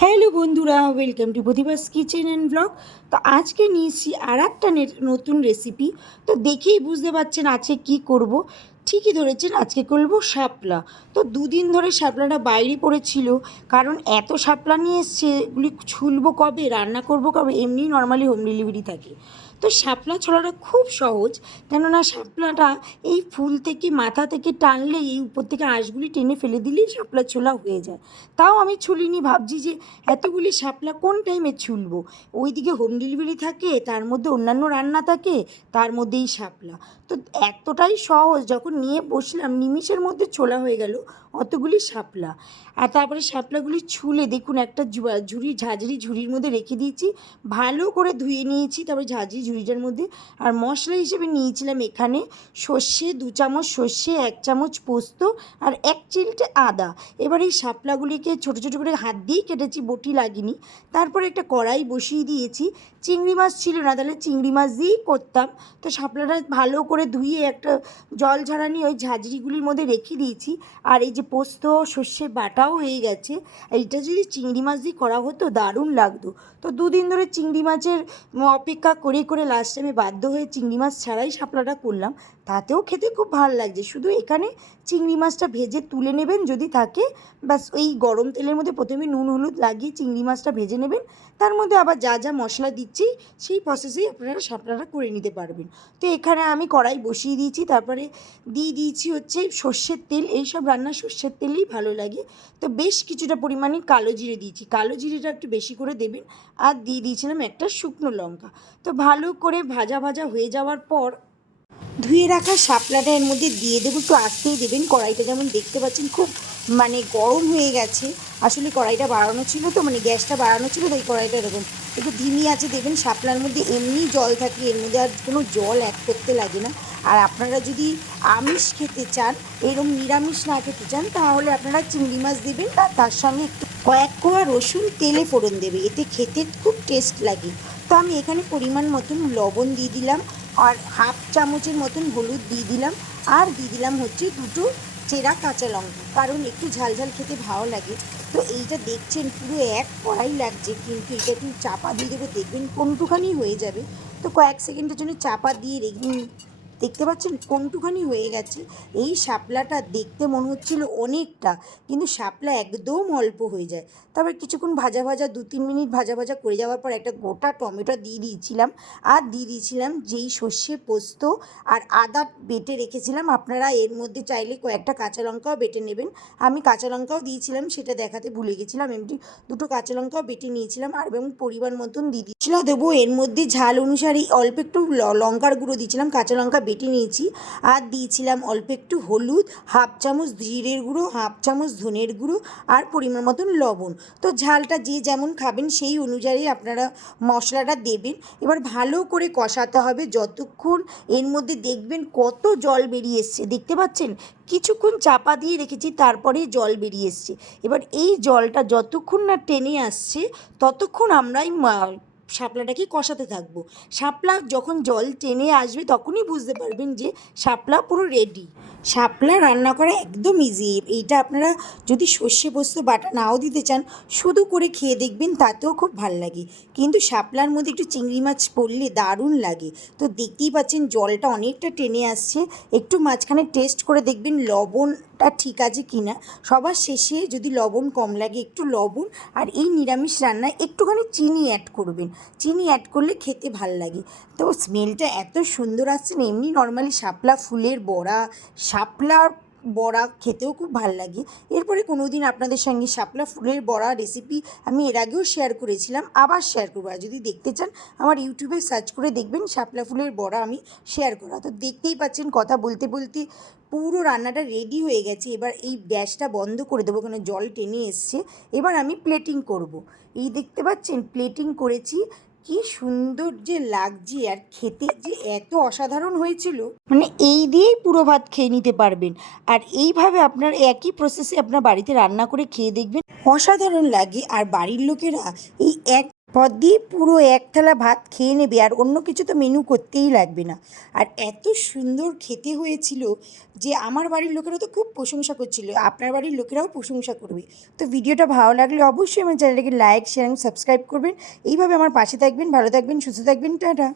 Hello বন্ধুরা, welcome to Pratibha's kitchen and blog. তো আজকে নিয়েছি আর একটা নতুন রেসিপি তো দেখেই বুঝতে পারছেন আছে কি করব। ঠিকই ধরেছেন, আজকে করব শাপলা। তো দুদিন ধরে শাপলাটা বাইরে পড়েছিল, কারণ এত শাপলা নিয়ে এসছে, এগুলি ছুলবো কবে, রান্না করব কবে, এমনি নর্মালি হোম ডেলিভারি থাকে। তো শাপলা ছোলাটা খুব সহজ। কেননা শাপলাটা এই ফুল থেকে মাথা থেকে টানলে এই উপর থেকে আঁশগুলি টেনে ফেলে দিলেই শাপলা ছোলা হয়ে যায়। তাও আমি ছুলিনি, ভাবছি যে এতগুলি শাপলা কোন টাইমে ছুলবো? ওইদিকে হোম ডেলিভারি থাকে, তার মধ্যে অন্যান্য রান্না থাকে, তার মধ্যেই শাপলা। তো এতটাই সহজ, যখন নিয়ে বসলাম, নিমিষের মধ্যে ছোলা হয়ে গেল অতগুলি শাপলা। আর তারপরে শাপলাগুলি ছুলে দেখুন একটা ঝুড়ি ঝাঁঝরি ঝুড়ির মধ্যে রেখে দিয়েছি, ভালো করে ধুয়ে নিয়েছি, তারপরে ঝাঁঝরি ঝুড়িটার মধ্যে। আর মশলা হিসেবে নিয়েছিলাম এখানে সর্ষে, দু চামচ সর্ষে, এক চামচ পোস্ত আর এক চিলটে আদা। এবার এই শাপলাগুলিকে ছোটো ছোটো করে হাত দিয়েই কেটেছি, বটি লাগিনি। তারপরে একটা কড়াই বসিয়ে দিয়েছি। চিংড়ি মাছ ছিল না, তাহলে চিংড়ি মাছ দিয়েই করতাম। তো শাপলাটা ভালো করে ধুয়ে একটা জল ঝরানি ওই ঝাঁঝরিগুলির মধ্যে রেখে দিয়েছি। আর এই যে পোস্ত, সর্ষে বাটাও হয়ে গেছে। এইটা যদি চিংড়ি মাছ দিয়ে করা হতো, দারুণ লাগতো। তো দুদিন ধরে চিংড়ি মাছের অপেক্ষা করে করে লাস্টে আমি বাধ্য হয়ে চিংড়ি মাছ ছাড়াই শাপলাটা করলাম। তাতেও খেতে খুব ভালো লাগছে। শুধু এখানে চিংড়ি মাছটা ভেজে তুলে নেবেন যদি থাকে, ব্যাস ওই গরম তেলের মধ্যে প্রথমে নুন, হলুদ লাগিয়ে চিংড়ি মাছটা ভেজে নেবেন। তার মধ্যে আবার যা যা মশলা দিচ্ছি, সেই প্রসেসেই আপনারা শাপলাটা করে নিতে পারবেন। তো এখানে আমি কড়াই বসিয়ে দিয়েছি, তারপরে দিয়ে দিয়েছি হচ্ছে সর্ষের তেল। এইসব রান্না সর্ষের তেলেই ভালো লাগে। তো বেশ কিছুটা পরিমাণে কালো জিরে দিয়েছি। কালো জিরেটা একটু বেশি করে দেবেন। আর দিয়ে দিয়েছিলাম একটা শুকনো লঙ্কা। তো ভালো করে ভাজা ভাজা হয়ে যাওয়ার পর ধুয়ে রাখা শাপলাটা এর মধ্যে দিয়ে দেবো। একটু আস্তেই দেবেন। কড়াইটা যেমন দেখতে পাচ্ছেন, খুব মানে গরম হয়ে গেছে। আসলে কড়াইটা বাড়ানো ছিল তো মানে গ্যাসটা বাড়ানো ছিল, তাই কড়াইটা এরকম একটু ধিমি আছে দেবেন শাপলার মধ্যে এমনি জল থাকে, এর মধ্যে আর কোনো জল অ্যাড করতে লাগে না। আর আপনারা যদি আমিষ খেতে চান, এরকম নিরামিষ না খেতে চান, তাহলে আপনারা চিংড়ি মাছ দেবেন, আর তার সঙ্গে একটু কয়েক কোয়া রসুন তেলে ফোড়ন দেবে। এতে খেতে খুব টেস্ট লাগে। তো আমি এখানে পরিমাণ মতন লবণ দিয়ে দিলাম আর হাফ চামচের মতন হলুদ দিয়ে দিলাম। আর দিয়ে দিলাম হচ্ছে দুটো চেরা কাঁচা লঙ্কা, কারণ একটু ঝাল ঝাল খেতে ভালো লাগে। তো এইটা দেখছেন, পুরো এক কড়াই লাগছে, কিন্তু এটা একটু চাপা দিয়ে দেবো, দেখবেন কোনটুখানি হয়ে যাবে। তো কয়েক সেকেন্ডের জন্য চাপা দিয়ে রেখে দেখতে পাচ্ছেন কোনটুখানি হয়ে গেছে। এই শাপলাটা দেখতে মনে হচ্ছিল অনেকটা, কিন্তু শাপলা একদম অল্প হয়ে যায়। তারপর কিছুক্ষণ ভাজা ভাজা, দু তিন মিনিট ভাজা ভাজা করে যাওয়ার পর একটা গোটা টমেটো দিয়ে দিয়েছিলাম। আর দিয়ে দিয়েছিলাম যেই সর্ষে পোস্ত আর আদা বেটে রেখেছিলাম। আপনারা এর মধ্যে চাইলে কয়েকটা কাঁচা লঙ্কাও বেটে নেবেন। আমি কাঁচা লঙ্কাও দিয়েছিলাম, সেটা দেখাতে ভুলে গেছিলাম। এমনি দুটো কাঁচা লঙ্কাও বেটে নিয়েছিলাম আর এবং পরিমাণ মতন দিয়ে দিয়েছিলাম। দেবো, এর মধ্যে ঝাল অনুসারে অল্প একটু লঙ্কার গুঁড়ো দিয়েছিলাম, কাঁচা লঙ্কা বেটে নিয়েছি। আর দিয়েছিলাম অল্প একটু হলুদ, হাফ চামচ জিরের গুঁড়ো, হাফ চামচ ধনের গুঁড়ো আর পরিমাণ মতন লবণ। তো ঝালটা যে যেমন খাবেন, সেই অনুযায়ী আপনারা মশলাটা দেবেন। এবার ভালো করে কষাতে হবে যতক্ষণ এর মধ্যে দেখবেন কত জল বেরিয়ে এসছে। দেখতে পাচ্ছেন? কিছুক্ষণ চাপা দিয়ে রেখেছি তারপরেই জল বেরিয়ে এসছে। এবার এই জলটা যতক্ষণ না টেনে আসছে, ততক্ষণ আমরা এই মা- শাপলাটাকে কষাতে থাকব। শাপলা যখন জল টেনে আসবে, তখনই বুঝতে পারবেন যে শাপলা পুরো রেডি শাপলা রান্না করা একদম ইজি এইটা আপনারা যদি সর্ষে পোস্ত, বাটা নাও দিতে চান, শুধু করে খেয়ে দেখবেন, তাতেও খুব ভালো লাগে। কিন্তু শাপলার মধ্যে একটু চিংড়ি মাছ পড়লে দারুণ লাগে। তো দেখতেই পাচ্ছেন, জলটা অনেকটা টেনে আসছে। একটু মাঝখানে টেস্ট করে দেখবেন, লবণটা ঠিক আছে কি না সবার শেষে যদি লবণ কম লাগে, একটু লবণ আর এই নিরামিষ রান্নায় একটুখানি চিনি অ্যাড করবেন। চিনি অ্যাড করলে খেতে ভালো লাগে। তো স্মেলটা এত সুন্দর আসছে না, এমনি নর্মালি শাপলা, ফুলের বড়া শাপলার বড়া খেতেও খুব ভালো লাগে। এরপরে কোনো দিন আপনাদের সঙ্গে শাপলা ফুলের বড়া রেসিপি আমি এর আগেও শেয়ার করেছিলাম, আবার শেয়ার করব। আর যদি দেখতে চান, আমার ইউটিউবে সার্চ করে দেখবেন শাপলা ফুলের বড়া আমি শেয়ার করা। তো দেখতেই পাচ্ছেন কথা বলতে বলতে পুরো রান্নাটা রেডি হয়ে গেছে। এবার এই গ্যাসটা বন্ধ করে দেবো, কেন জল টেনে এসছে। এবার আমি প্লেটিং করব। এই দেখতে পাচ্ছেন প্লেটিং করেছি। কি সুন্দর যে লাগছে আর খেতে যে এত অসাধারণ হয়েছিল। মানে এই দিয়েই পুরো ভাত খেয়ে নিতে পারবেন। আর এইভাবে আপনার একই প্রসেসে আপনার বাড়িতে রান্না করে খেয়ে দেখবেন। অসাধারণ লাগে। আর বাড়ির লোকেরা এই এক দিয়ে পুরো এক থালা ভাত খেয়ে নেবে আর অন্য কিছু তো মেনু করতেই লাগবে না। আর এত সুন্দর খেতে হয়েছিল যে আমার বাড়ির লোকেরা তো খুব প্রশংসা করছিল, আপনার বাড়ির লোকেরাও প্রশংসা করবে। তো ভিডিওটা ভালো লাগলে অবশ্যই আমার চ্যানেলটাকে লাইক শেয়ার এবং সাবস্ক্রাইব করবেন। এইভাবে আমার পাশে থাকবেন, ভালো থাকবেন, সুস্থ থাকবেন, টাটা।